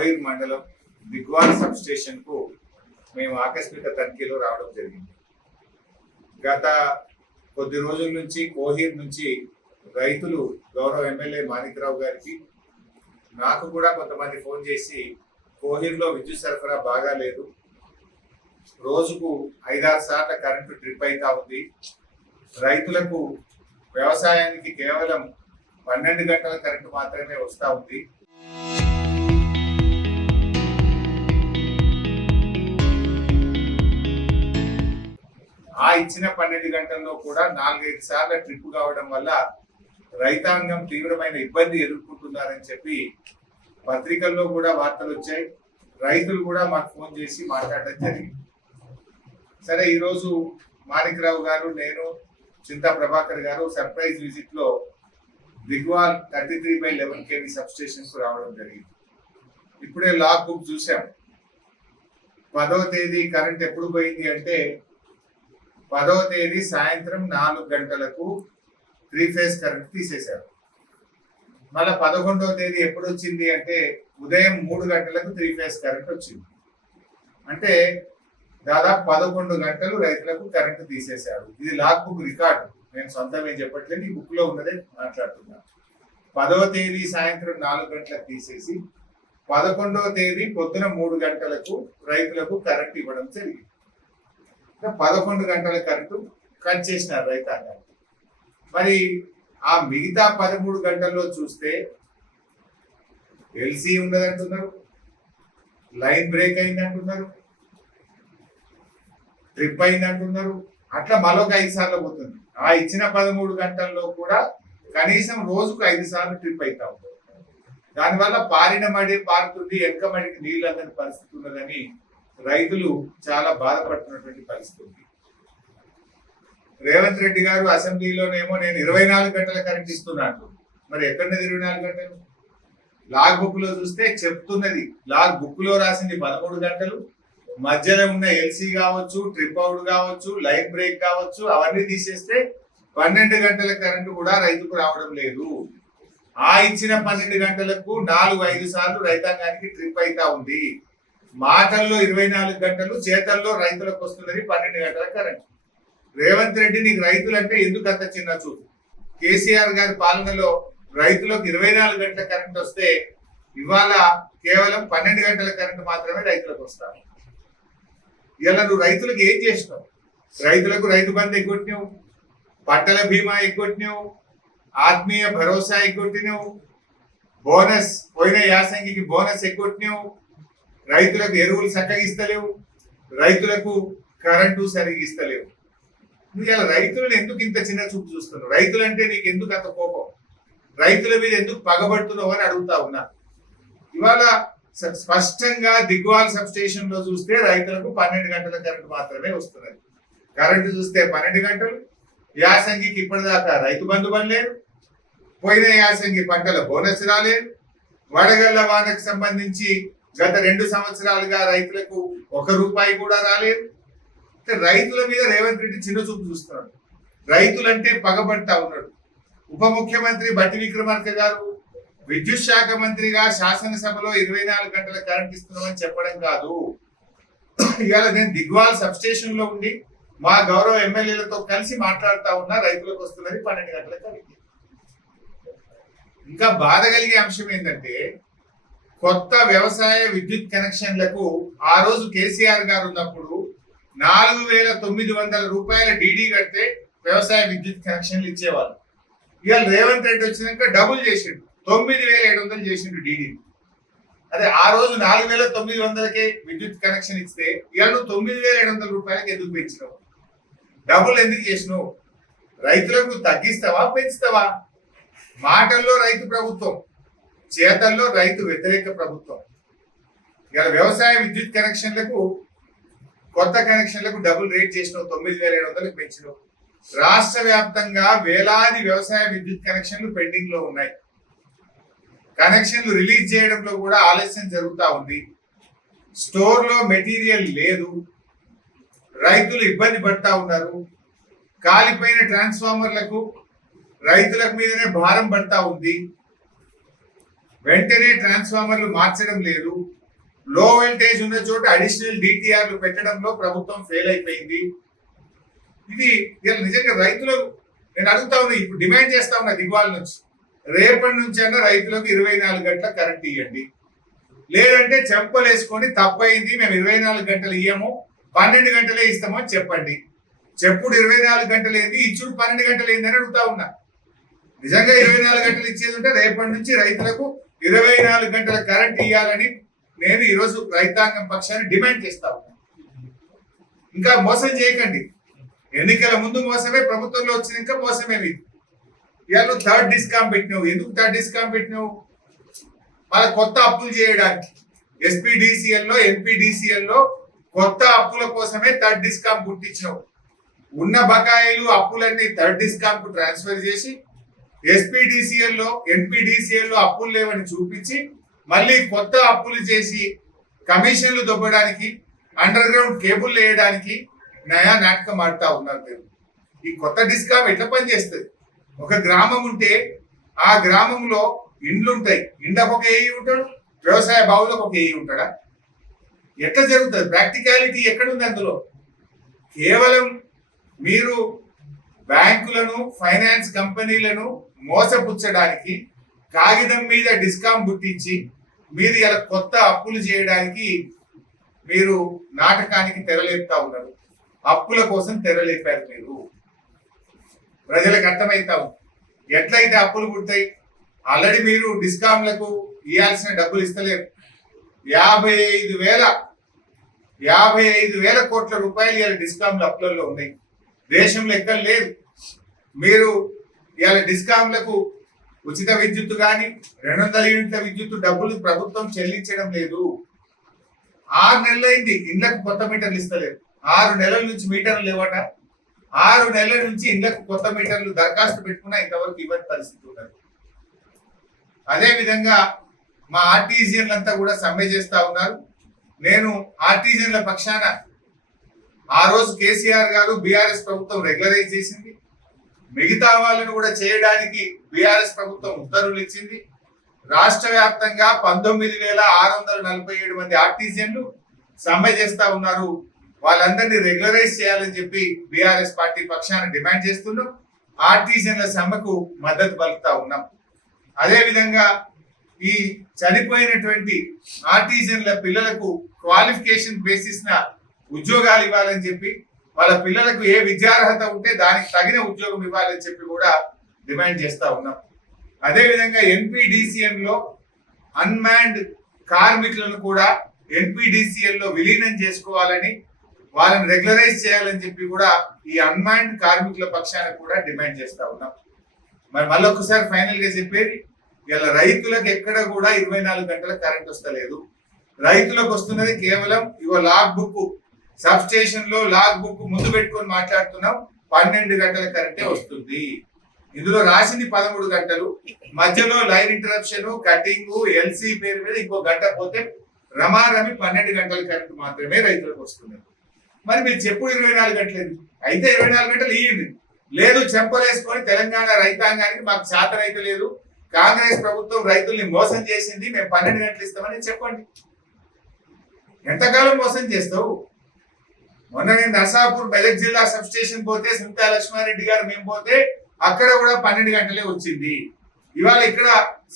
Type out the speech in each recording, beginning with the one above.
కోహీర్ మండలం Digwal sub station కు మేము ఆకస్మిక తనిఖీలో రావడం జరిగింది. గత కొద్ది రోజుల నుంచి కోహీర్ నుంచి రైతులు గౌరవ ఎమ్మెల్యే మాణిక్రావు గారికి, నాకు కూడా కొంతమంది ఫోన్ చేసి కోహీర్లో విద్యుత్ సరఫరా బాగా లేదు, రోజుకు 5-6 సార్లు కరెంటు ట్రిప్ అవుతా ఉంది, రైతులకు వ్యవసాయానికి కేవలం 12 గంటల కరెంటు మాత్రమే వస్తూ ఉంది, ఆ ఇచ్చిన 12 గంటల్లో కూడా 4-5 సార్లు ట్రిప్ కావడం వల్ల రైతాంగం తీవ్రమైన ఇబ్బంది ఎదుర్కొంటున్నారని చెప్పి పత్రికల్లో కూడా వార్తలు వచ్చాయి. రైతులు కూడా మాకు ఫోన్ చేసి మాట్లాడడం జరిగింది. సరే, ఈరోజు మాణిక్రావు గారు, నేను, చింతా ప్రభాకర్ గారు సర్ప్రైజ్ విజిట్ లో దిగ్వాల్ 33/11 kV సబ్ స్టేషన్ కు రావడం జరిగింది. ఇప్పుడే లాగ్ బుక్ చూసాం. 10వ తేదీ కరెంట్ ఎప్పుడు పోయింది అంటే 10వ తేదీ సాయంత్రం 4 గంటలకు 3 ఫేజ్ కరెంట్ తీసేశారు. మళ్ళా 11వ తేదీ ఎప్పుడు వచ్చింది అంటే ఉదయం 3 గంటలకు 3 ఫేజ్ కరెంట్ వచ్చింది. అంటే దాదాపు 11 గంటలు రైతులకు కరెంటు తీసేశారు. ఇది లాగ్ బుక్ రికార్డు, నేను సొంతమే చెప్పట్లేదు, ఈ బుక్ లో ఉన్నదే మాట్లాడుతున్నాను. 10వ తేదీ సాయంత్రం 4 గంటలకు తీసేసి 11వ తేదీ పొద్దున 3 గంటలకు రైతులకు కరెంట్ ఇవ్వడం జరిగింది. 11 గంటల కరెంటు కట్ చేసినారు రైతాంగానికి. మరి ఆ మిగతా 13 గంటల్లో చూస్తే ఎల్సీ ఉండదంటున్నారు, లైన్ బ్రేక్ అయింది అంటున్నారు, ట్రిప్ అయింది అంటున్నారు. అట్లా మరొక 5 సార్లు పోతుంది. ఆ ఇచ్చిన 13 గంటల్లో కూడా కనీసం రోజుకు 5 సార్లు ట్రిప్ అవుతా ఉంటుంది. దానివల్ల పారిన మడి పారుతుంది, వెనక మడికి నీళ్ళు అందని పరిస్థితి ఉన్నదని రైతులు చాలా బాధపడుతున్నటువంటి పరిస్థితి ఉంది. రేవంత్ రెడ్డి గారు అసెంబ్లీలోనేమో నేను 24 గంటల కరెంట్ ఇస్తున్నాను. మరి ఎక్కడున్నది 24 గంటలు? లాగ్ బుక్ లో చూస్తే చెప్తున్నది, లాగ్ బుక్ లో రాసింది 13 గంటలు. మధ్యలో ఉన్న ఎల్సీ కావచ్చు, ట్రిప్ అవుట్ కావచ్చు, లైన్ బ్రేక్ కావచ్చు, అవన్నీ తీసేస్తే 12 గంటల కరెంటు కూడా రైతుకు రావడం లేదు. ఆ ఇచ్చిన 12 గంటలకు 4-5 సార్లు రైతాంగానికి ట్రిప్ అయితా ఉంది. మాటల్లో 24 గంటలు, చేతల్లో రైతులకు వస్తున్నది 12 గంటల కరెంట్. రేవంత్ రెడ్డి, నీకు రైతులంటే ఎందుకు అంత చిన్న చూపు? కేసీఆర్ గారి పాలనలో రైతులకు 24 గంటల కరెంట్ వస్తే ఇవాళ కేవలం 12 గంటల కరెంట్ మాత్రమే రైతులకు వస్తారు. ఇలా నువ్వు రైతులకు ఏం చేసినావు? రైతులకు రైతు బంధు ఎగ్గొట్టినావు, పంటల బీమా ఎగ్గొట్టినావు, ఆత్మీయ భరోసా ఎగ్గొట్టినావు, బోనస్ పోయిన యాసంగికి బోనస్ ఎగ్గొట్టినావు, రైతులకు ఎరువులు చక్కగిస్తలేవు, రైతులకు కరెంటు సరిగిస్తలేవు. నువ్వు ఇలా రైతులను ఎందుకు ఇంత చిన్న చూపు చూస్తున్నావు? రైతులంటే నీకు ఎందుకు అంత కోపం? రైతుల మీద ఎందుకు పగబడుతున్నావు అని అడుగుతా ఉన్నా. ఇవాళ స్పష్టంగా దిగ్వాల్ సబ్ స్టేషన్ లో చూస్తే రైతులకు 12 గంటల కరెంటు మాత్రమే వస్తున్నది. కరెంటు చూస్తే 12 గంటలు. యాసంగికి ఇప్పటిదాకా రైతు బంధు పడలేదు, పోయిన యాసంగి పంటల బోనస్ రాలేదు, వడగళ్ల వానకు సంబంధించి గత 2 సంవత్సరాలుగా రైతులకు 1 రూపాయి కూడా రాలేదు. రైతుల మీద రేవంత్ రెడ్డి చిన్న చూపు చూస్తున్నాడు. రైతులంటే పగబడతా ఉన్నాడు. ఉప ముఖ్యమంత్రి బట్టి విక్రమార్క గారు విద్యుత్ శాఖ మంత్రిగా శాసనసభలో 24 గంటల కరెంట్ ఇస్తున్నామని చెప్పడం కాదు. ఇవాళ నేను దిగ్వాల్ సబ్ స్టేషన్ లో ఉండి మా గౌరవ ఎమ్మెల్యేలతో కలిసి మాట్లాడుతా ఉన్నా. రైతులకు వస్తున్నది 12 గంటల కరెంట్. ఇంకా బాధ కలిగే అంశం ఏంటంటే కొత్త వ్యవసాయ విద్యుత్ కనెక్షన్లకు ఆ రోజు కేసీఆర్ గారు ఉన్నప్పుడు 4,900 రూపాయల డీడీ కడితే వ్యవసాయ విద్యుత్ కనెక్షన్లు ఇచ్చేవాళ్ళు. ఇవాళ రేవంత్ రెడ్డి వచ్చినాక డబుల్ చేసిండు, 9,700 చేసిండు డీడీ. అదే ఆ రోజు 4,900కే విద్యుత్ కనెక్షన్ ఇస్తే ఇవాళ 9,700 రూపాయలకి ఎందుకు పెంచినావు? డబుల్ ఎందుకు చేసినావు? రైతులకు తగ్గిస్తావా, పెంచుతావా? మాటల్లో రైతు ప్రభుత్వం, చేతల్లో రైతు వ్యతిరేక ప్రభుత్వం. ఇవాళ వ్యవసాయ విద్యుత్ కనెక్షన్లకు, కొత్త కనెక్షన్లకు డబుల్ రేట్ చేసినావు, 9,700కి పెంచినావు. రాష్ట్ర వ్యాప్తంగా వేలాది వ్యవసాయ విద్యుత్ కనెక్షన్లు పెండింగ్ లో ఉన్నాయి. కనెక్షన్లు రిలీజ్ చేయడంలో కూడా ఆలస్యం జరుగుతూ ఉంది. స్టోర్ లో మెటీరియల్ లేదు, రైతులు ఇబ్బంది పడతా ఉన్నారు. కాలిపోయిన ట్రాన్స్ఫార్మర్లకు రైతులకు మీదనే భారం పడతా ఉంది. వెంటనే ట్రాన్స్ఫార్మర్లు మార్చడం లేదు, లో వోల్టేజ్ ఉన్న చోట అడిషనల్ డిటిఆర్లు పెట్టడంలో ప్రభుత్వం ఫెయిల్ అయిపోయింది. ఇది నిజంగా రైతులు నేను అడుగుతా ఉన్నా, ఇప్పుడు డిమాండ్ చేస్తా ఉన్నా దిగువాల నుంచి, రేపటి నుంచి అన్న రైతులకు 24 గంటల కరెంట్ ఇవ్వండి, లేదంటే చెంపలేసుకొని తప్పైంది మేము 24 గంటలు ఇయ్యము 12 గంటలే ఇస్తామని చెప్పండి. చెప్పుడు 24 గంటలు ఏంది, ఇచ్చుడు 12 గంటలు ఏంది అని అడుగుతా ఉన్నా. నిజంగా 24 గంటలు ఇచ్చేది ఉంటే రేపటి నుంచి రైతులకు 24 గంటల కరెంట్ ఇవ్వాలని నేను ఈరోజు రైతాంగం పక్షాన్ని డిమాండ్ చేస్తా ఉన్నా. ఇంకా మోసం చేయకండి, ఎన్నికల ముందు మోసమే, ప్రభుత్వంలో వచ్చినాక మోసమేమి. ఇవాళ థర్డ్ డిస్కామ్ పెట్టినావు, ఎందుకు థర్డ్ డిస్కామ్ పెట్టినావు? మన కొత్త అప్పులు చేయడానికి ఎస్పీడీసీఎల్లో ఎన్పీడీసీఎల్లో కొత్త అప్పుల కోసమే థర్డ్ డిస్కామ్ పుట్టించినావు. ఉన్న బకాయిలు అప్పులన్నీ థర్డ్ డిస్కామ్ కు ట్రాన్స్ఫర్ చేసి ఎస్పీడీసీఎల్లో ఎన్పీడీసీఎల్లో అప్పులు లేవని చూపించి మళ్ళీ కొత్త అప్పులు చేసి కమిషన్లు దొబ్బడానికి అండర్ గ్రౌండ్ కేబుల్ వేయడానికి నయా నాటకం ఆడుతా ఉన్నారు మీరు. ఈ కొత్త డిస్కామ్ ఎట్లా పనిచేస్తుంది? ఒక గ్రామం ఉంటే ఆ గ్రామంలో ఇండ్లు ఉంటాయి, ఇండ్లకు ఒక ఏఈ ఉంటాడు, వ్యవసాయ బావులకు ఒక ఏఈ ఉంటాడా? ఎట్లా జరుగుతుంది? ప్రాక్టికాలిటీ ఎక్కడుంది అందులో? కేవలం మీరు బ్యాంకులను ఫైనాన్స్ కంపెనీలను మోసపుచ్చడానికి కాగితం మీద డిస్కామ్ పుట్టించి మీరు ఇలా కొత్త అప్పులు చేయడానికి మీరు నాటకానికి తెరలేపుతా ఉన్నారు. అప్పుల కోసం తెరలేపారు మీరు. ప్రజలకు అర్థమైతా ఉంది ఎట్లయితే అప్పులు పుడతాయి. ఆల్రెడీ మీరు డిస్కామ్లకు ఇవ్వాల్సిన డబ్బులు ఇస్తలేరు. 55,000 కోట్ల రూపాయలు ఇవాళ డిస్కామ్ల అప్పులలో ఉన్నాయి. దేశంలో ఎక్కడ లేదు. మీరు ఇవాళ డిస్కామ్లకు ఉచిత విద్యుత్ కానీ 200 యూనిట్ల విద్యుత్ డబ్బులు ప్రభుత్వం చెల్లించడం లేదు. 6 నెలలైంది ఇళ్లకు కొత్త మీటర్లు ఇస్తలేదు. 6 నెలల నుంచి మీటర్లు లేవట. 6 నెలల నుంచి ఇళ్లకు కొత్త మీటర్లు దరఖాస్తు పెట్టుకున్నా ఇంతవరకు ఇవ్వని పరిస్థితి ఉన్నది. అదే విధంగా మా ఆర్టీజీఎన్లంతా కూడా సమ్మె చేస్తా ఉన్నారు. నేను ఆర్టీజీఎన్ల పక్షాన ఆ రోజు కేసీఆర్ గారు బీఆర్ఎస్ ప్రభుత్వం రెగ్యులరైజ్ చేసింది, మిగతా వాళ్ళను కూడా చేయడానికి బీఆర్ఎస్ ప్రభుత్వం ఉత్తర్వులు ఇచ్చింది. రాష్ట్ర వ్యాప్తంగా 19,647 మంది ఆర్టీజీఎన్లు సమ్మె చేస్తా ఉన్నారు. వాళ్ళందరినీ రెగ్యులరైజ్ చేయాలని చెప్పి బీఆర్ఎస్ పార్టీ పక్షాన డిమాండ్ చేస్తున్నాం. ఆర్టీజీఎన్ల సమ్మెకు మద్దతు పలుకుతా ఉన్నాం. అదే విధంగా ఈ చనిపోయినటువంటి ఆర్టీజీఎన్ల పిల్లలకు క్వాలిఫికేషన్ బేసిస్ న ఉద్యోగాలు ఇవ్వాలని చెప్పి, వాళ్ళ పిల్లలకు ఏ విద్యార్హత ఉంటే దానికి తగిన ఉద్యోగం ఇవ్వాలని చెప్పి కూడా డిమాండ్ చేస్తా ఉన్నాం. అదే విధంగా ఎన్పీడీసీఎల్ లో అన్మాన్డ్ కార్మికులను కూడా ఎన్పీడీసీఎల్ లో విలీనం చేసుకోవాలని, వాళ్ళని రెగ్యులరైజ్ చేయాలని చెప్పి కూడా ఈ అన్మాన్డ్ కార్మికుల పక్షాన కూడా డిమాండ్ చేస్తా ఉన్నాం. మరి మళ్ళొకసారి ఫైనల్ గా చెప్పేది, ఇలా రైతులకు ఎక్కడ కూడా 24 గంటల కరెంట్ వస్తలేదు. రైతులకు వస్తున్నది కేవలం లాగ్ బుక్, సబ్ స్టేషన్ లో లాగ్ బుక్ ముందు పెట్టుకొని మాట్లాడుతున్నాం, 12 గంటల కరెంటే వస్తుంది. ఇందులో రాసింది 13 గంటలు, మధ్యలో లైన్ ఇంటరప్షన్, కటింగ్, ఎల్సీ పేరు మీద ఇంకో గంట పోతే రమారమి 12 గంటల కరెంట్ మాత్రమే రైతులకు వస్తుంది. మరి మీరు చెప్పుడు 24 గంటలేదు, అయితే 24 గంటలు ఇయ్యండి. లేదు చెంపలేసుకొని తెలంగాణ రైతాంగానికి మాకు చేతన అయితే లేదు, కాంగ్రెస్ ప్రభుత్వం రైతుల్ని మోసం చేసింది, మేము 12 గంటలు ఇస్తామని చెప్పండి. ఎంతకాలం మోసం చేస్తావు? మొన్న నేను నర్సాపూర్ మెదక్ జిల్లా సబ్ స్టేషన్ పోతే, సింతా లక్ష్మారెడ్డి గారు మేము పోతే అక్కడ కూడా 12 గంటలే వచ్చింది. ఇవాళ ఇక్కడ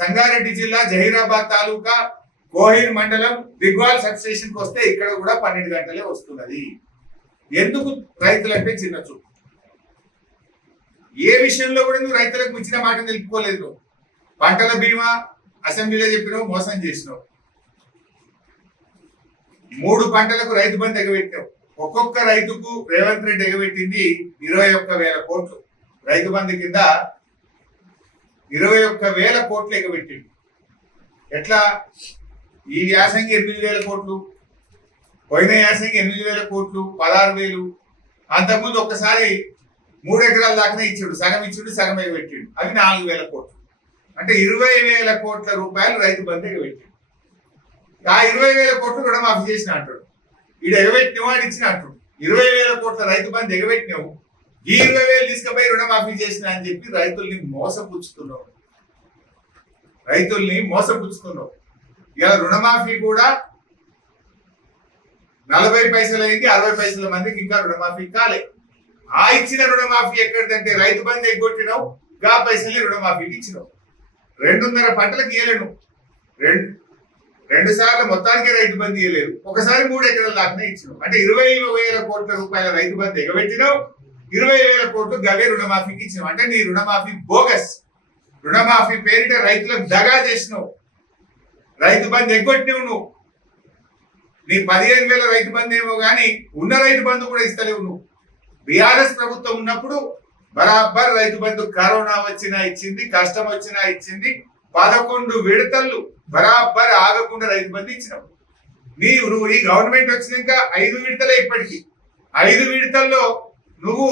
సంగారెడ్డి జిల్లా జహీరాబాద్ తాలూకా కోహిర్ మండలం దిగ్వాల్ సబ్ స్టేషన్ కి వస్తే ఇక్కడ కూడా 12 గంటలే వస్తున్నది. ఎందుకు? రైతులంటే చిన్న చూపు. ఏ విషయంలో కూడా నువ్వు రైతులకు ఇచ్చిన మాట నిలుపుకోలేదు. పంటల బీమా అసెంబ్లీలో చెప్పినావు, మోసం చేసినావు. 3 పంటలకు రైతు బంధు ఎగబెట్టావు. ఒక్కొక్క రైతుకు రేవంత్ రెడ్డి ఎగబెట్టింది 21,000 కోట్లు. రైతు బంధు కింద 21,000 కోట్లు ఎగబెట్టింది. ఎట్లా? ఈ యాసంగి 8,000 కోట్లు, పోయిన యాసంగి 8,000 కోట్లు, 16,000. అంతకుముందు ఒక్కసారి 3 ఎకరాల దాకానే ఇచ్చాడు, సగం ఇచ్చాడు, సగం ఎగబెట్టాడు. అవి 4,000 కోట్లు. అంటే 20,000 కోట్ల రూపాయలు రైతు బంధు ఎగబెట్టాడు. ఆ 20,000 కోట్లు రుణమాఫీ చేసిన అంటాడు. ఈడు ఎగబెట్టిన వాడు ఇచ్చిన అంటాడు. 20,000 కోట్ల రైతు బంధు ఎగబెట్టినావు, ఈ 20,000 తీసుకుపోయి రుణమాఫీ చేసిన అని చెప్పి రైతుల్ని మోసపుచ్చుతున్నావు. రైతుల్ని మోసపుచ్చుకున్నావు. ఇలా రుణమాఫీ కూడా 40 పైసలు అయింది, 60 పైసల మందికి ఇంకా రుణమాఫీ కాలే. ఆ ఇచ్చిన రుణమాఫీ ఎక్కడిదంటే రైతు బంధు ఎగ్గొట్టినావు, గా పైసల్ని రుణమాఫీకి ఇచ్చినావు. 2.5 పంటలకు ఇయ్యలేను, రెండు సార్లు మొత్తానికి రైతు బంధు ఇవ్వలేదు, ఒకసారి 3 ఎకరాల దాకానే ఇచ్చినావు. అంటే 20,000 కోట్ల రూపాయల రైతు బంధు ఎగబెట్టినావు, 20,000 కోట్లు గవే రుణమాఫీకి ఇచ్చినావు. అంటే నీ రుణమాఫీ బోగస్. రుణమాఫీ పేరిట రైతులకు దగా చేసినావు, రైతు బంధు ఎగ్గొట్టినావు నువ్వు. నీ 15,000 రైతు బంధు ఏమో గానీ ఉన్న రైతు బంధు కూడా ఇస్తలేవు నువ్వు. బీఆర్ఎస్ ప్రభుత్వం ఉన్నప్పుడు బరాబర్ రైతు బంధు కరోనా వచ్చినా ఇచ్చింది, కష్టం వచ్చినా ఇచ్చింది. 11 విడతలు బరాబర్ ఆగకుండా రైతు బంధు ఇచ్చినావు. నువ్వు ఈ గవర్నమెంట్ వచ్చినాక 5 విడతలే ఇప్పటికి. 5 విడతల్లో నువ్వు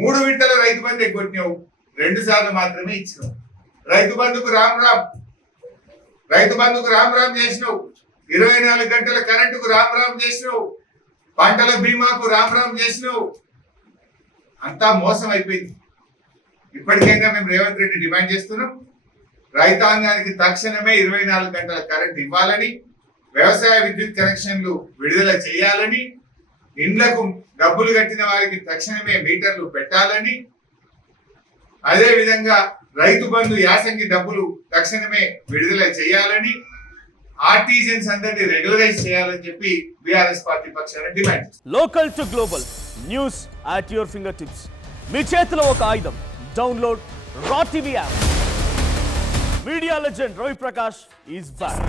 3 విడతల రైతు బంధు ఎగ్గొట్టినావు, 2 సార్లు మాత్రమే ఇచ్చినావు. రైతు బంధుకు రామ్ రామ్ చేసినావు. 24 గంటల కరెంటుకు రామ్ చేసినావు. పంటల బీమాకు రామ్ చేసినావు. అంతా మోసం అయిపోయింది. ఇప్పటికైనా మేము రేవంత్ రెడ్డి డిమాండ్ చేస్తున్నాం, రైతాంగానికి తక్షణమే 24 గంటల కరెంట్ ఇవ్వాలని, వ్యవసాయ విద్యుత్ కనెక్షన్లు విడుదల చేయాలని, ఇండ్లకు డబ్బులు కట్టిన వారికి తక్షణమే మీటర్లు పెట్టాలని, అదే విధంగా రైతు బంధు యాసంగి డబ్బులు తక్షణమే విడుదల చేయాలని, ఆర్టిజన్స్ అందరినీ రెగ్యులరైజ్ చేయాలని చెప్పి బీఆర్ఎస్ పార్టీ పక్షాన demand. Local to global news at your fingertips. మీ చేతిలో ఒక ఆయుధం. Download Raw TV app. Media legend Ravi Prakash is back.